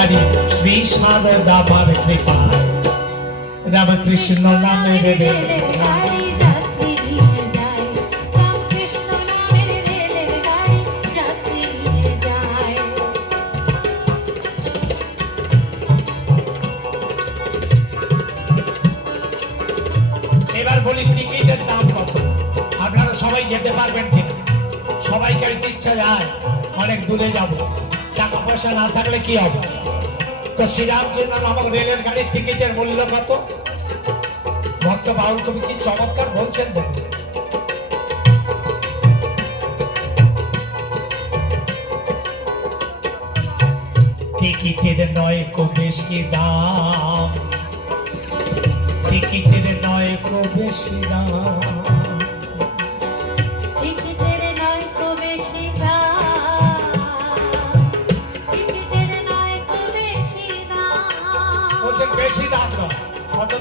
গাড়ি শ্রী যাত্রী নিয়ে যায়। রামকৃষ্ণ যায়। এবার বলি টিকিটের দাম কত? আপনারা সবাই যেতে পারবেন কিনা? সবাইকে ইচ্ছা যায় অনেক দূরে যাব। টাকা পয়সা না থাকলে কি হবে? তো শ্রীরামকৃষ্ণ নামক রেলের গাড়ির টিকিটের মূল্য কত? ভক্ত বাউল কবি কি চমৎকার বলছেন দেখুন টিকিটের নয় কো বেশি দাম। টিকিটের নয় কো বেশি দাম।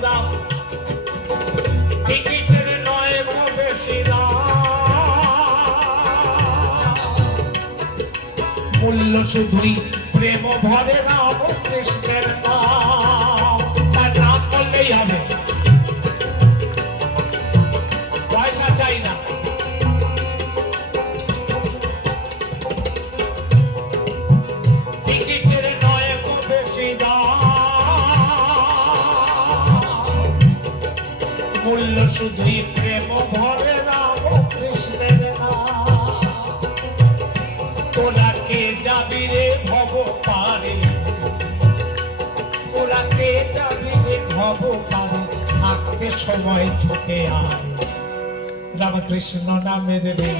দাম শুধুই প্রেম ভরে রাম কৃষ্ণের তার নাম হবে। পয়সা চাই না। টিকিটের নয় বেশি দাম শুধুই প্রেম ভরে রাম কৃষ্ণের তোরা কে যাবি রে ভব পারে তোরা কে যাবি রে ভব পারে থাকতে সময় ছুটে আয় রামকৃষ্ণ নামের রে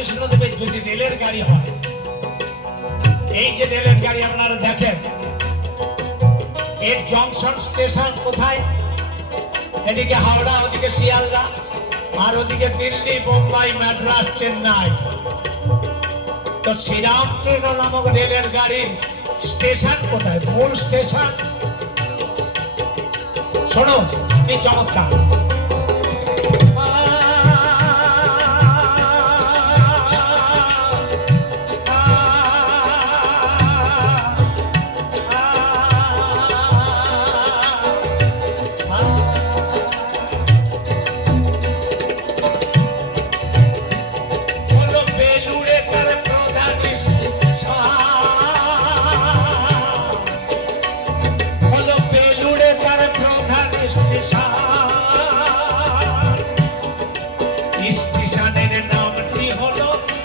আচ্ছা দেবের যদি রেলের গাড়ি হয়। এই যে রেলের গাড়ি আপনারা দেখেন, এর জংশন স্টেশন কোথায়? এদিকে হাওড়া, ওদিকে শিয়ালদা, আর ওদিকে দিল্লি বোম্বাই মাদ্রাস, চেন্নাই। তো শ্রীরামকৃষ্ণ নামক রেলের গাড়ির স্টেশন কোথায়? মূল স্টেশন? শোনো, কি চমৎকার।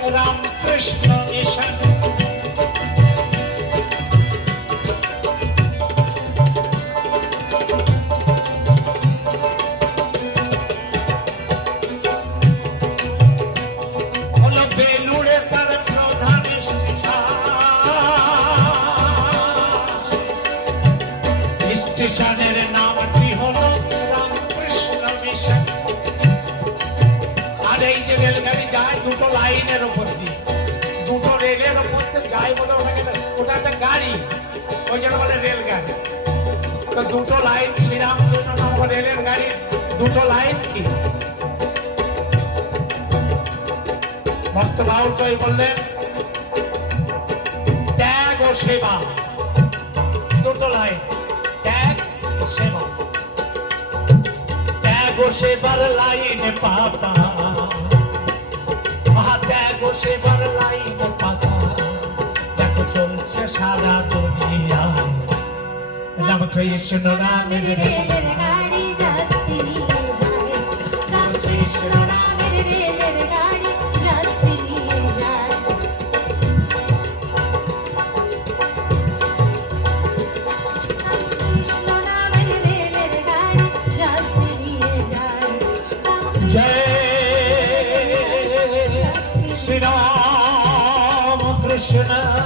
হলো রামকৃষ্ণ মিশন হলো আর এই যে রেলগাড়ি যায় দুটো লাইনের উপর দিয়ে। দুটো রেলের দিয়ে যায় বলে ওটাকে ওটা একটা গাড়ি। ওই জন্য বলে রেলগাড়ি। তো দুটো লাইন শ্রীরামকৃষ্ণ নামক রেলের গাড়ি, দুটো লাইন কি? ভক্ত বাউল কই বললেন, ত্যাগ ও সেবা। দুটো লাইন, ত্যাগ সেবা। ত্যাগ সেবার লাইন পাতা। মহা ত্যাগ সেবার লাইন পাতা। দেখো চলছে সারা দুনিয়ায় রামকৃষ্ণ রেলের গাড়ি যাত্রী যায় রামকৃষ্ণ Krishna.